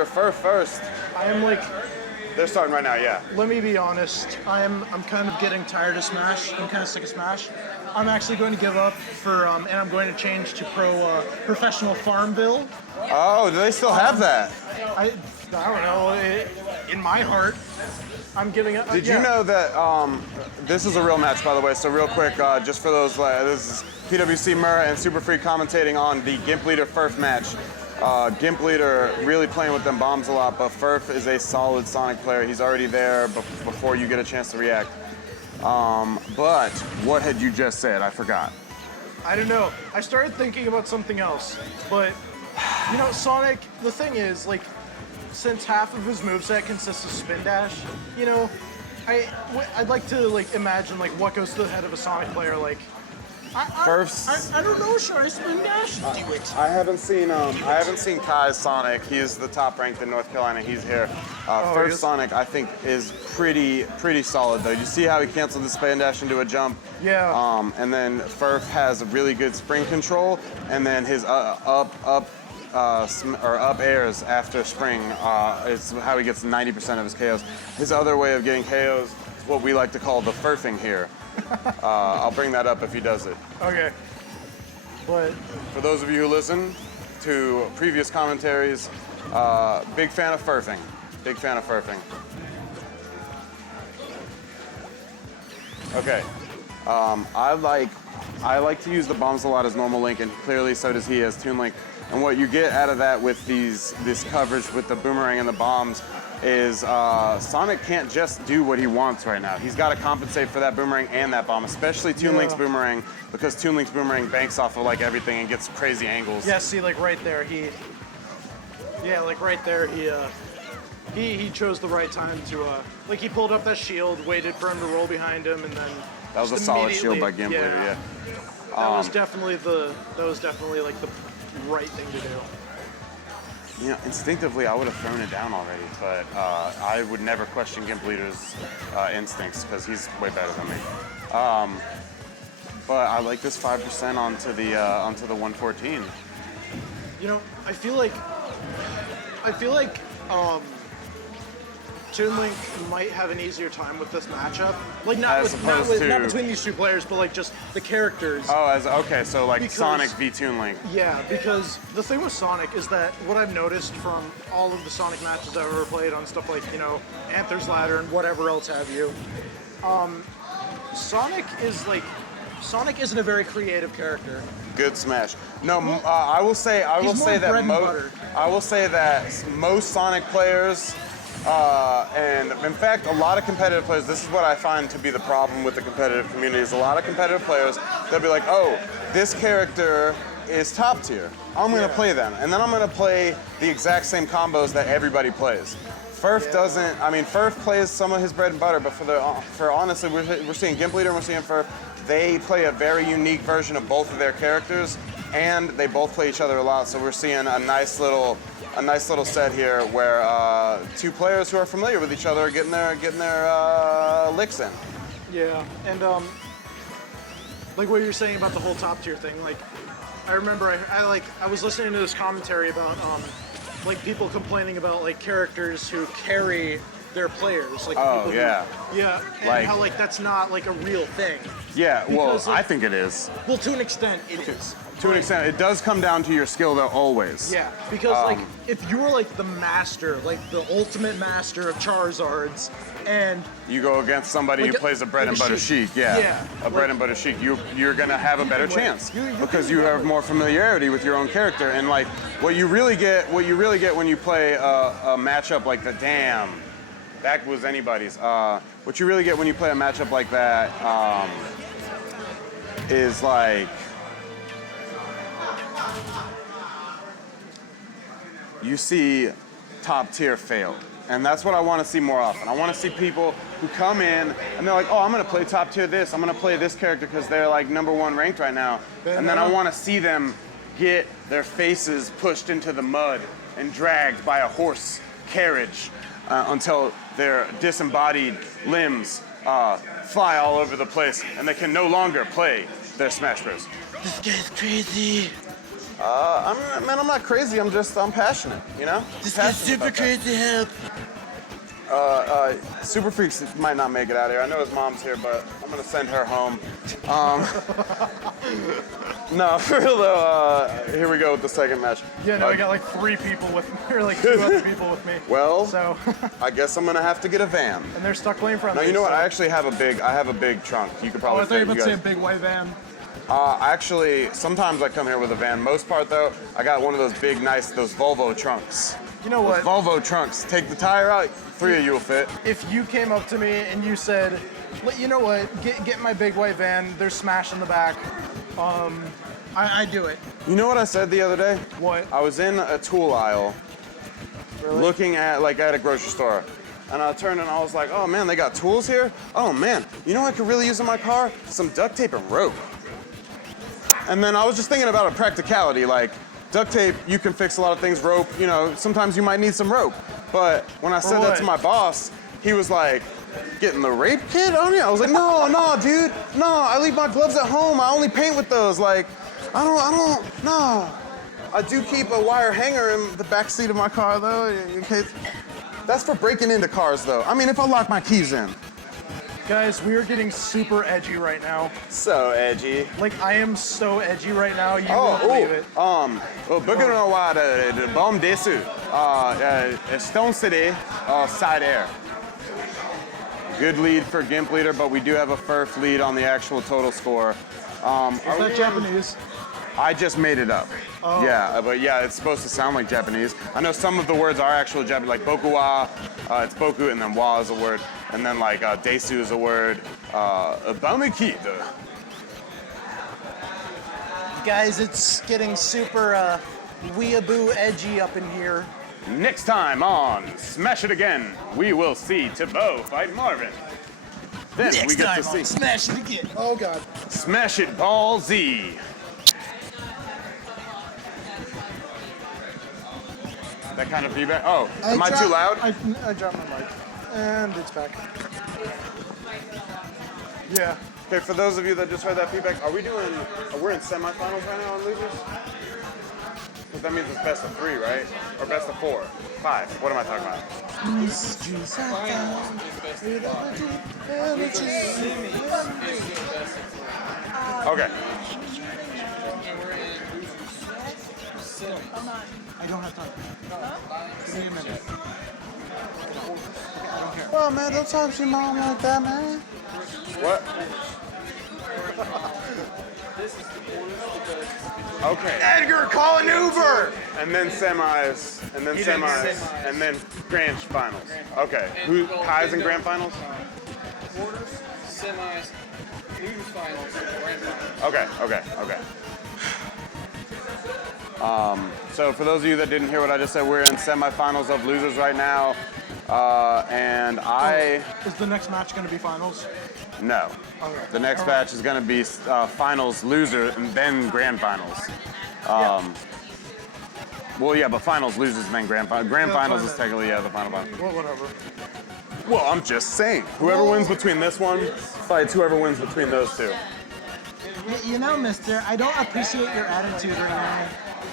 Ferf first. I am like, They're starting right now, yeah. let me be honest. I'm kind of getting tired of Smash. I'm kind of sick of Smash. I'm actually going to give up for and I'm going to change to professional Farmville. Oh, do they still have that? I don't know. In my heart, I'm giving up. Did you know that this is a real match, by the way? So real quick, just for those, this is PWC Murrah and Super Free commentating on the Gimpleader Ferf match. Gimpleader really playing with them bombs a lot, but Ferf is a solid Sonic player. He's already there before you get a chance to react. But what had you just said? I forgot. I don't know. I started thinking about something else, but you know, Sonic. The thing is, like, since half of his moveset consists of spin dash, you know, I'd like to like imagine like what goes to the head of a Sonic player. Like, Ferf's. I don't know. Should I spin dash? Do it. I haven't seen Kai's Sonic. He's the top ranked in North Carolina. He's here. Ferf's Sonic, I think, is pretty solid though. You see how he canceled the spin dash into a jump? Yeah. And then Ferf has a really good spring control, and then his up airs after spring is how he gets 90% of his KOs. His other way of getting KOs is what we like to call the Ferfing here. I'll bring that up if he does it. Okay. But for those of you who listen to previous commentaries, big fan of Ferfing. Big fan of Ferfing. Okay. I like to use the bombs a lot as normal Link, and clearly so does he as Toon Link. And what you get out of that with this coverage with the boomerang and the bombs is Sonic can't just do what he wants right now. He's got to compensate for that boomerang and that bomb, especially Toon Link's boomerang, because Toon Link's boomerang banks off of like everything and gets crazy angles. yeah, see, like right there, he chose the right time to like he pulled up that shield, waited for him to roll behind him, and then that was a solid shield by Gimpleader. Yeah. That was definitely like the right thing to do. You know, instinctively, I would have thrown it down already, but I would never question Gimpleader's instincts because he's way better than me. But I like this 5% onto the 114. You know, I feel like Toon Link might have an easier time with this matchup. Like not between these two players, but like just the characters. Oh, okay, so like Sonic v Toon Link. Yeah, because the thing with Sonic is that what I've noticed from all of the Sonic matches I've ever played on stuff like, you know, Anther's Ladder and whatever else have you, Sonic isn't a very creative character. Good smash. No, I will say that most Sonic players. And in fact, a lot of competitive players, this is what I find to be the problem with the competitive community, is a lot of competitive players, they'll be like, oh, this character is top tier. I'm going to play them. And then I'm going to play the exact same combos that everybody plays. Ferf doesn't, I mean, Ferf plays some of his bread and butter, but for honestly, we're seeing Gimpleader and we're seeing Ferf. They play a very unique version of both of their characters, and they both play each other a lot, so we're seeing a nice little set here where two players who are familiar with each other are getting their licks in. Yeah, and like what you're saying about the whole top tier thing, like I remember I was listening to this commentary about like people complaining about like characters who carry their players, like and how like that's not like a real thing. Yeah, well, because, like, I think it is. Well, to an extent, it is. To an extent, it does come down to your skill, though, always. Yeah, because like if you were like the master, like the ultimate master of Charizards, and you go against somebody who plays a bread and butter Sheik, a bread and butter Sheik, you're gonna have a better chance because you have more familiarity with your own character, and like what you really get when you play a matchup like the that was anybody's. What you really get when you play a matchup like that is like you see top tier fail. And that's what I want to see more often. I want to see people who come in and they're like, oh, I'm going to play top tier this. I'm going to play this character because they're like #1 ranked right now. And then I want to see them get their faces pushed into the mud and dragged by a horse carriage until their disembodied limbs fly all over the place and they can no longer play their Smash Bros. This guy's crazy. I'm not crazy. I'm passionate. You know. This is super crazy help. Super Freaks might not make it out of here. I know his mom's here, but I'm gonna send her home. No, for real though. Here we go with the second match. Yeah, no, I got like 3 people with me, or like 2 other people with me. Well, so I guess I'm gonna have to get a van. and they're stuck lane front. No, you know what? I actually have a big trunk. You could Oh, probably I thought you were about to say a guys. big white van. Actually, sometimes I come here with a van. Most part though, I got one of those big, nice, those Volvo trunks. You know what? Those Volvo trunks. Take the tire out. 3 of you will fit. If you came up to me and you said, you know what, get my big white van, there's Smash in the back, I'd do it. You know what I said the other day? What? I was in a tool aisle, looking at a grocery store, and I turned and I was like, oh man, they got tools here? Oh man, you know what I could really use in my car? Some duct tape and rope. And then I was just thinking about a practicality, like duct tape, you can fix a lot of things. Rope, you know, sometimes you might need some rope. But when I said that to my boss, he was like, getting the rape kit on you? I was like, no, dude, no, I leave my gloves at home. I only paint with those. Like, no. I do keep a wire hanger in the back seat of my car though, in case. That's for breaking into cars though. I mean, if I lock my keys in. Guys, we are getting super edgy right now. So edgy. Like, I am so edgy right now, you won't believe it. Booker no wa de bom desu. Stone City, side air. Good lead for Gimpleader, but we do have a Ferf lead on the actual total score. Is that Japanese? I just made it up. Oh. Yeah, but yeah, it's supposed to sound like Japanese. I know some of the words are actual Japanese, like boku wa, it's boku, and then wa is a word, and then like desu is a word, bamikita. Guys, it's getting super weeaboo edgy up in here. Next time on Smash It Again, we will see Tebow fight Marvin. Then we get to see Smash It Again. Oh God. Smash It Ball Z. That kind of feedback? Oh, am I too loud? I dropped my mic, and it's back. Yeah. Okay, for those of you that just heard that feedback, we're in semifinals right now on losers? Because that means it's best of 3, right? Or best of 4, 5. What am I talking about? Okay. I don't have time. Give me a minute. Well, man, don't talk to your mom like that, man. What? Okay. Edgar, call an Uber! And then semis, and then grand finals. Okay. Who? Kai's in grand finals? Quarters, semis, losers finals, grand finals. Okay. So for those of you that didn't hear what I just said, we're in semifinals of losers right now, and Is the next match going to be finals? No. Okay. The next batch is going to be finals loser and then grand finals. Well, yeah, but finals losers and then grand finals. Grand finals is technically, the final. Well, whatever. Well, I'm just saying. Whoever wins between this one fights whoever wins between those two. You know, mister, I don't appreciate your attitude right now.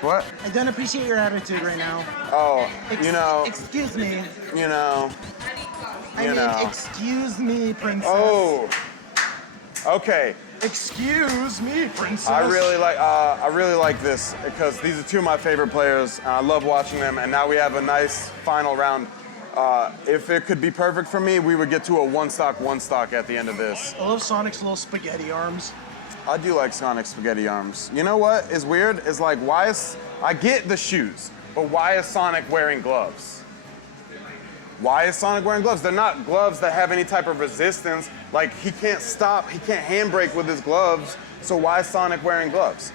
What? I don't appreciate your attitude right now. Oh, Excuse me. Excuse me, princess. Oh. Okay. Excuse me, princess. I really like this because these are two of my favorite players. And I love watching them, and now we have a nice final round. If it could be perfect for me, we would get to a one stock at the end of this. I love Sonic's little spaghetti arms. I do like Sonic spaghetti arms. You know what is weird? Is like, I get the shoes, but why is Sonic wearing gloves? Why is Sonic wearing gloves? They're not gloves that have any type of resistance. Like, he can't stop, he can't handbrake with his gloves, so why is Sonic wearing gloves?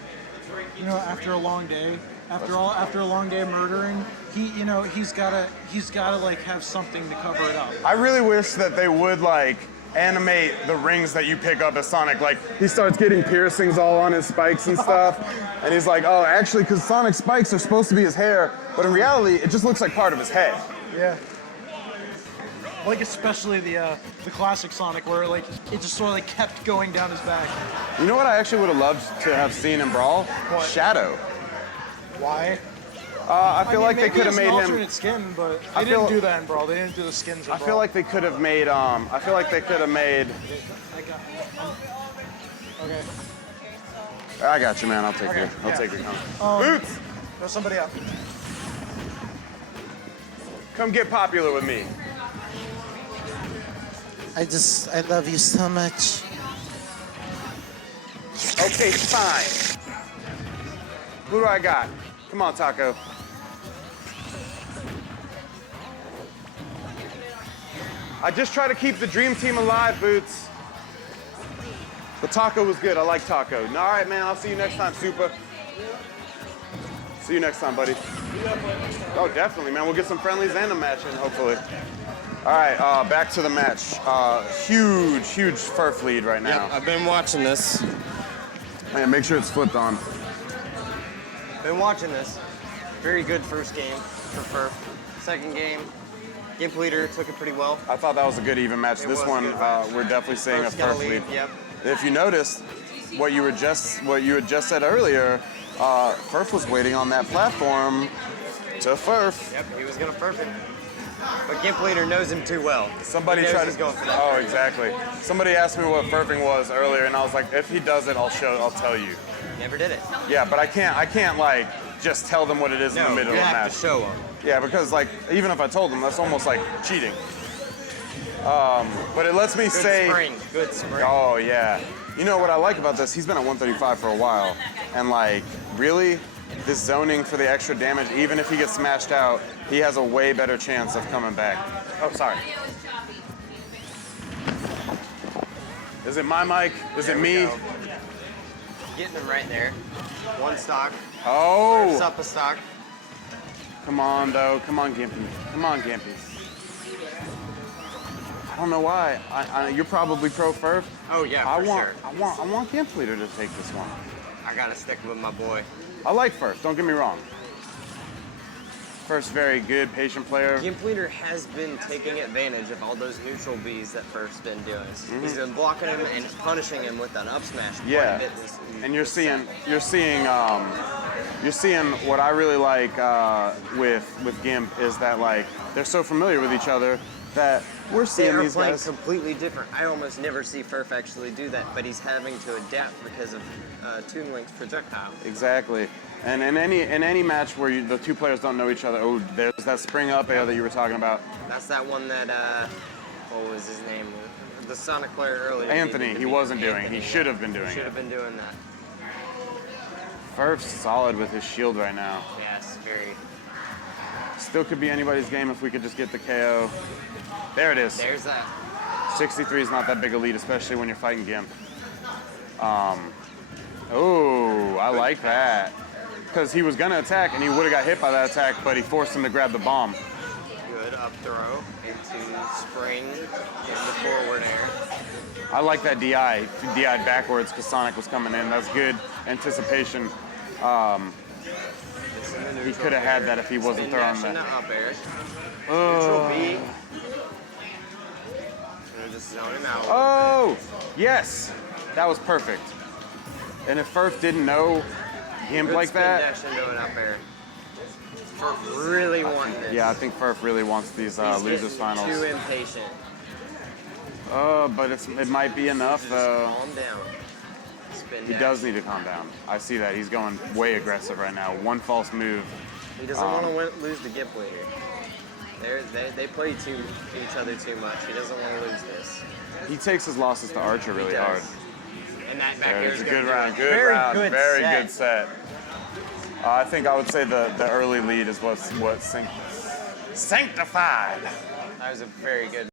You know, after a long day, after a long day of murdering, he's gotta like have something to cover it up. I really wish that they would like animate the rings that you pick up as Sonic. Like, he starts getting piercings all on his spikes and stuff, and he's like, oh, actually, because Sonic's spikes are supposed to be his hair, but in reality, it just looks like part of his head. Yeah. Like, especially the classic Sonic, where like it just sort of like kept going down his back. You know what I actually would have loved to have seen in Brawl? What? Shadow. Why? I feel like they maybe could have it's made an him. alternate skin, but I they feel- didn't do that in Brawl. They didn't do the skins in I Brawl. feel like they could have made. I feel like they could have made. Okay. I got you, man. I'll take Okay, your. I'll yeah. take your comment. Boots, There's somebody up. come get popular with me. I love you so much. Okay, fine. Who do I got? Come on, Taco. I just try to keep the dream team alive, Boots. The Taco was good. I like Taco. All right, man. I'll see you next time, Super. See you next time, buddy. Oh, definitely, man. We'll get some friendlies and a match in, hopefully. All right, back to the match. Huge Ferf lead right now. Yep, I've been watching this. Man, make sure it's flipped on. Been watching this. Very good first game for Ferf. Second game, Gimpleader took it pretty well. I thought that was a good even match. It This was a one, good match. we're definitely seeing Ferf's a got Ferf lead. Yep. If you noticed, what you had just said earlier, Ferf was waiting on that platform to Ferf. Yep, he was gonna Ferf it. But Gimpleader knows him too well. Somebody he knows tried he's to. going for that. Oh, exactly. Somebody asked me what Ferfing was earlier, and I was like, if he does it, I'll tell you. Never did it. Yeah, but I can't like just tell them what it is in No, the middle you of the have match. to show him. Yeah, because like even if I told them, that's almost like cheating. But it lets me Good say. spring. Good spring. Oh yeah. You know what I like about this? He's been at 135 for a while, and like really, this zoning for the extra damage, even if he gets smashed out, he has a way better chance of coming back. Oh, sorry. Is it my mic? Is it me? Go. Getting him right there. One stock. Oh! Up a stock. Come on, though. Come on, Gimpy. Come on, Gimpy. I don't know why. You're probably pro Ferf. Oh yeah, for sure. I want Gimpleader to take this one. I gotta stick with my boy. I like Ferf. Don't get me wrong. Ferf's very good, patient player. Gimpleader has been taking advantage of all those neutral Bs that Ferf's been doing. Mm-hmm. He's been blocking him and punishing him with an up smash. quite Yeah, a bit and you're seeing what I really like with Gimp is that like they're so familiar with each other that we're They seeing are these playing guys. completely different. I almost never see Ferf actually do that, but he's having to adapt because of Toon Link's projectile. Exactly, and in any match where the two players don't know each other, oh, there's that spring up air that you were talking about. That's that one that what was his name? The Sonic player earlier. Anthony, he wasn't doing. He should have been doing Should it. have been doing that. Ferf's solid with his shield right now. Yes, very. Still could be anybody's game if we could just get the KO. There it is. There's that. 63 is not that big a lead, especially when you're fighting Gimp. Oh, I like that. Because he was going to attack, and he would have got hit by that attack, but he forced him to grab the bomb. Good up throw into spring in the forward air. I like that DI. He DI'd backwards because Sonic was coming in. That's good anticipation. He could have had that if he wasn't throwing that. Up air. Neutral B. And just zone him out. Oh, yes. That was perfect. And if Ferf didn't know Gimp Good like spin that, dash into an up air. Ferf really wanted this. yeah, I think Ferf really wants these He's losers getting finals. too impatient. But it might be enough Just though. calm down. Spin He dash. does need to calm down. I see that. He's going way aggressive right now. One false move. He doesn't want to lose the Gimpleader. They play each other too much. He doesn't want to lose this. He takes his losses to Archer really does. hard. And that back There air it is. is A gonna good do round. it. Good Very round. good Very set. good set. I think I would say the early lead is what sanctified. That was a very good